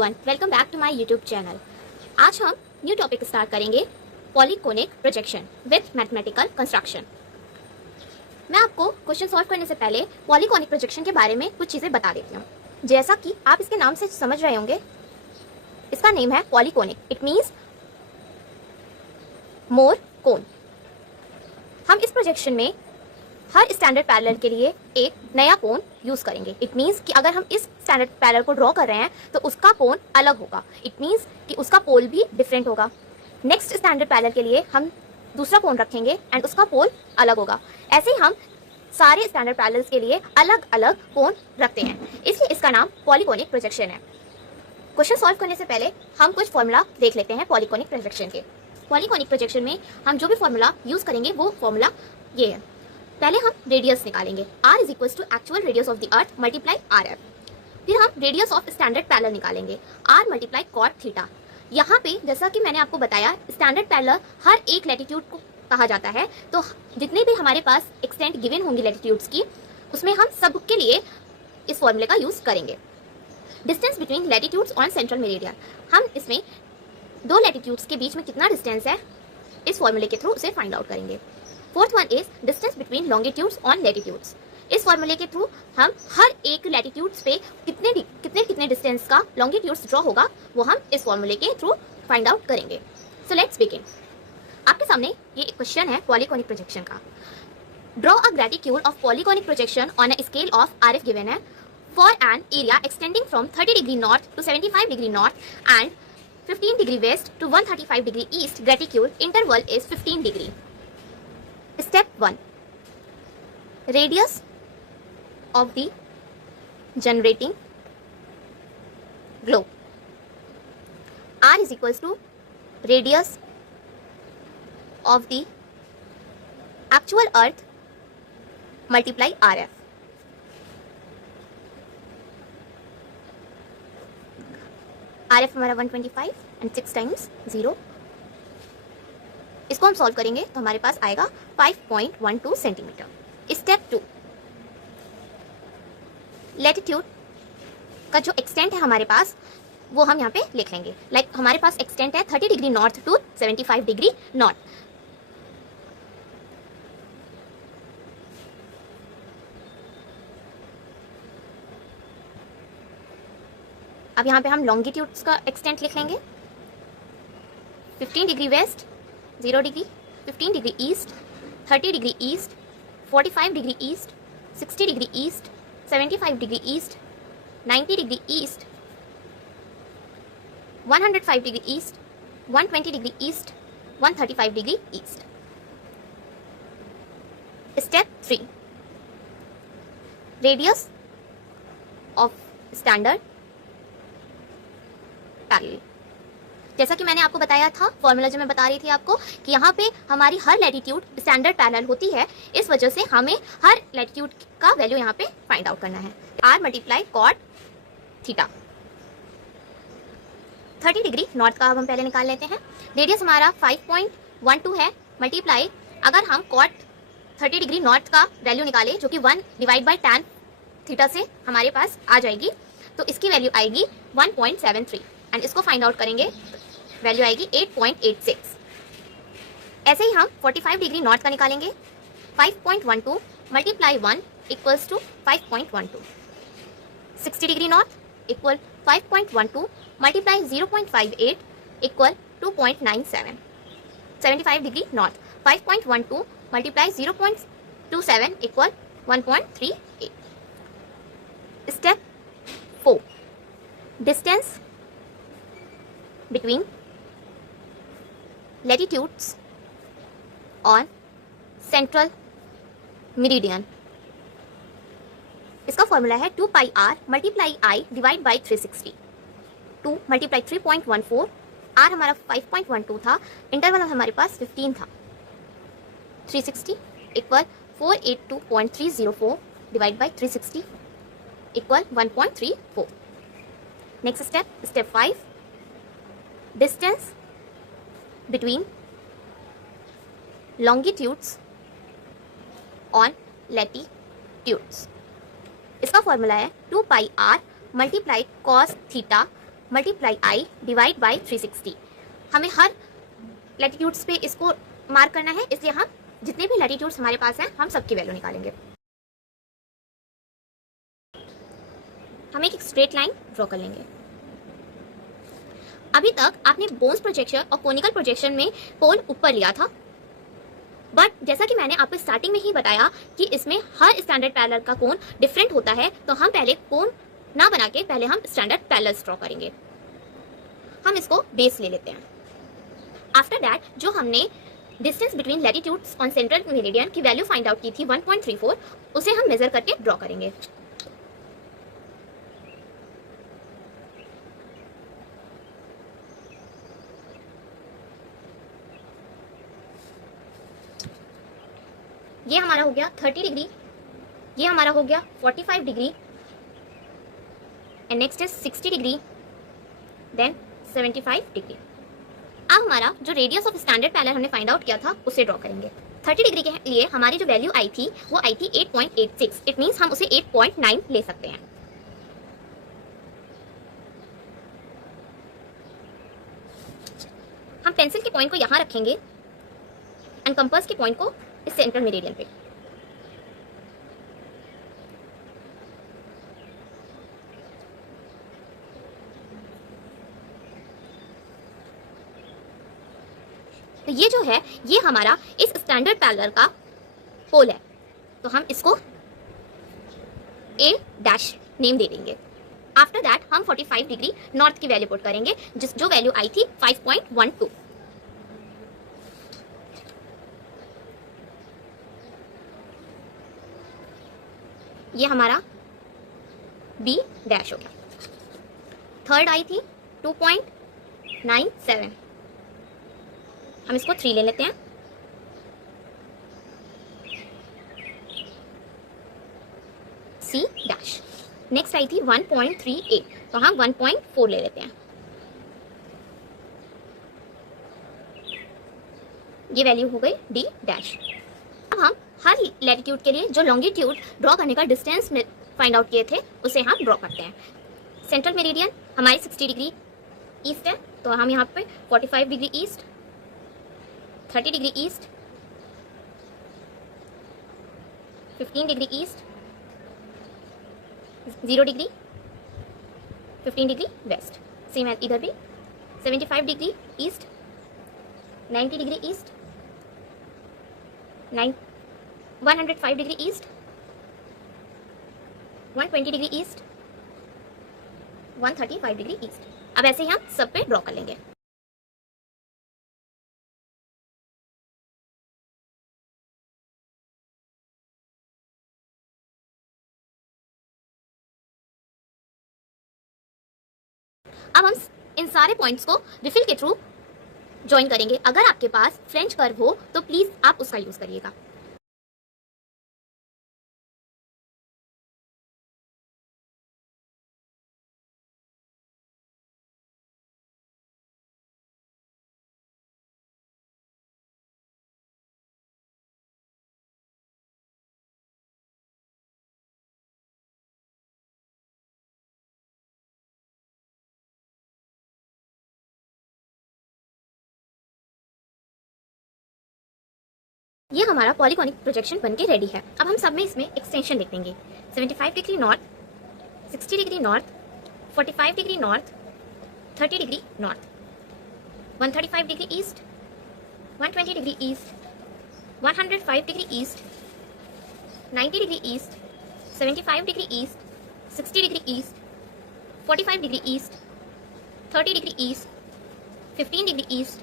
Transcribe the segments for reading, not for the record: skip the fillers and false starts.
Everyone, welcome back to my YouTube channel. आज हम new topic start करेंगे, polyconic projection with mathematical construction. मैं आपको क्वेश्चन सॉल्व करने से पहले पॉलीकोनिक प्रोजेक्शन के बारे में कुछ चीज़ें बता देती हूँ। जैसा कि आप इसके नाम से समझ रहे होंगे, इसका नेम है पॉलीकोनिक। इट मीन्स मोर कोन। हम इस प्रोजेक्शन में हर स्टैंडर्ड पैरेलल के लिए एक नया कोण यूज करेंगे। इट मीन्स कि अगर हम इस स्टैंडर्ड पैरेलल को ड्रॉ कर रहे हैं तो उसका कोण अलग होगा। इट मीन्स कि उसका पोल भी डिफरेंट होगा। नेक्स्ट स्टैंडर्ड पैरेलल के लिए हम दूसरा कोण रखेंगे एंड उसका पोल अलग होगा। ऐसे ही हम सारे स्टैंडर्ड पैरेलल्स के लिए अलग अलग कोण रखते हैं, इसलिए इसका नाम पॉलीकोनिक प्रोजेक्शन है। क्वेश्चन सॉल्व करने से पहले हम कुछ फॉर्मूला देख लेते हैं पॉलीकोनिक प्रोजेक्शन के। पॉलीकोनिक प्रोजेक्शन में हम जो भी फॉर्मूला यूज करेंगे वो फॉर्मूला ये है। पहले हम रेडियस निकालेंगे, r is equal to actual radius of the earth multiply R F. फिर हम रेडियस ऑफ स्टैंडर्ड पैरेलल निकालेंगे, r मल्टीप्लाई कॉट थीटा। यहाँ पे जैसा कि मैंने आपको बताया, स्टैंडर्ड पैरेलल हर एक लैटिट्यूड को कहा जाता है, तो जितने भी हमारे पास एक्सटेंट गिवन होंगी लैटिट्यूड्स की, उसमें हम सब के लिए इस फॉर्मूले का यूज करेंगे। Distance between latitudes on central meridian, हम इसमें दो लैटिट्यूड्स के बीच में कितना डिस्टेंस है इस फॉर्मूले के थ्रू उसे फाइंड आउट करेंगे। Fourth one is distance between longitudes on latitudes. इस फॉर्मूले के थ्रू हम हर एक लैटिट्यूड्स पे कितने डिस्टेंस का लॉन्गिट्यूड्स ड्रॉ होगा वो हम इस फॉर्मूले के थ्रू फाइंड आउट करेंगे। So let's begin. आपके सामने ये एक क्वेश्चन है पॉलीकोनिक प्रोजेक्शन का। Draw a graticule of polyconic projection on a scale of RF given है for an area extending from 30 degree north to 75 degree north and 15 degree west to 135 degree east. Graticule interval is 15 degree. Step 1. Radius of the generating globe. R is equals to radius of the actual earth multiply RF. RF हमारा 125 and 6 times 0. इसको हम solve करेंगे तो हमारे पास आएगा 5.12 centimetre. Step 2, latitude का जो extent है हमारे पास वो हम यहाँ पे लिख लेंगे। लाइक हमारे पास एक्सटेंट है 30 degree north to 75 degree north. अब यहाँ पे हम लॉन्गिट्यूड्स का एक्सटेंट लिख लेंगे। 15 degree waste 0 degree, 15 degree east, 30 degree east, 45 degree east, 60 degree east, 75 degree east, 90 degree east, 105 degree east, 120 degree east, 135 degree east. Step 3, radius of standard parallel. जैसा कि मैंने आपको बताया था, फॉर्मूला जो मैं बता रही थी आपको कि यहाँ पे हमारी हर लैटिट्यूड स्टैंडर्ड पैरेलल होती है, इस वजह से हमें हर लैटिट्यूड का वैल्यू यहाँ पे फाइंड आउट करना है। r multiply cot theta. 30 degree north का अब हम पहले निकाल लेते हैं। रेडियस हमारा 5.12 है, मल्टीप्लाई अगर हम कॉट 30 डिग्री नॉर्थ का वैल्यू निकाले जो कि 1 डिवाइड बाई tan थीटा से हमारे पास आ जाएगी, तो इसकी वैल्यू आएगी 1.73 एंड इसको फाइंड आउट करेंगे, वैल्यू आएगी 8.86। ऐसे ही हम 45 डिग्री नॉर्थ का निकालेंगे। 5.12 multiply 1 equals to 5.12। 60 degree north equal 5.12 multiply 0.58 equal 2.97। 75 degree north 5.12 multiply 0.27 equal 1.38। Step 4, distance between latitudes on central meridian। इसका फॉर्मूला है 2 pi r multiply i divide by 360। 2 multiply 3.14, r हमारा 5.12 था, interval हमारे पास 15 था। 360 equal 482.304 divide by 360 equal 1.34। Next step, step 5, distance between longitudes on latitudes। इसका formula है 2 pi r multiply cos theta multiply I divide by 360। हमें हर latitudes पे इसको mark करना है, इसलिए हम जितने भी लैटिट्यूड्स हमारे पास हैं हम सबकी वैल्यू निकालेंगे। हम एक स्ट्रेट लाइन ड्रॉ कर लेंगे। अभी तक आपने बोन्स प्रोजेक्शन और कोनिकल प्रोजेक्शन में पोल ऊपर लिया था, बट जैसा कि मैंने आपको स्टार्टिंग में ही बताया कि इसमें हर स्टैंडर्ड पैरेलल का कोण डिफरेंट होता है, तो हम पहले कोण ना बना के पहले हम स्टैंडर्ड पैरेलल्स ड्रॉ करेंगे। हम इसको बेस ले लेते हैं। आफ्टर दैट जो हमने distance between latitudes on central meridian की वैल्यू फाइंड आउट की थी 1.34, उसे हम मेजर करके ड्रॉ करेंगे। ये हमारा हो गया 30 डिग्री, ये हमारा हो गया 45 degree, and next is 60 degree, then 75 degree. अब हमारा जो रेडियस ऑफ स्टैंडर्ड पैरेलल हमने फाइंड आउट किया था उसे ड्रॉ करेंगे। 30 डिग्री के लिए हमारी जो वैल्यू आई थी वो आई थी 8.86। इट मीन्स हम उसे 8.9 ले सकते हैं। हम पेंसिल के पॉइंट को यहां रखेंगे एंड कंपास के पॉइंट को इस सेंट्रल मेरिडियन पे। तो ये जो है ये हमारा इस स्टैंडर्ड पैरेलल का पोल है, तो हम इसको A डैश नेम दे देंगे। आफ्टर दैट हम 45 डिग्री नॉर्थ की वैल्यू पुट करेंगे, जो वैल्यू आई थी 5.12। ये हमारा B डैश हो गया। थर्ड आई थी 2.97, हम इसको 3 ले लेते हैं। C dash. नेक्स्ट आई थी 1.38, तो हम 1.4 ले लेते हैं। ये वैल्यू हो गई D डैश। अब हम हर लैटिट्यूड के लिए जो लॉन्गिट्यूड ड्रॉ करने का डिस्टेंस फाइंड आउट किए थे उसे हम ड्रॉ करते हैं। सेंट्रल मेरिडियन हमारी 60 डिग्री ईस्ट है, तो हम यहाँ पे 45 degree east, 30 degree east, 15 degree east, 0 degree, 15 degree waste. Same है इधर भी 75 degree east, 90 degree east, 105 degree east, 120 degree east, 135 degree east. अब ऐसे ही हम सब पे ड्रॉ कर लेंगे। अब हम इन सारे पॉइंट्स को रिफिल के थ्रू ज्वाइन करेंगे। अगर आपके पास फ्रेंच कर्व हो तो प्लीज आप उसका यूज करिएगा। ये हमारा पॉलीगोनिक प्रोजेक्शन बनके रेडी है। अब हम सब में इसमें एक्सटेंशन लिख देंगे। 75 degree north, 60 degree north, 45 degree north, 30 degree north, 135 degree east, 120 degree east, 105 degree east, 90 degree east, 75 degree east, 60 degree east, 45 degree east, 30 degree east, 15 degree east,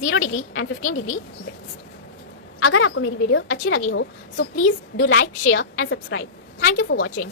0 degree and 15 degree waste. अगर आपको मेरी video अच्छी लगी हो so please do like, share and subscribe. Thank you for watching.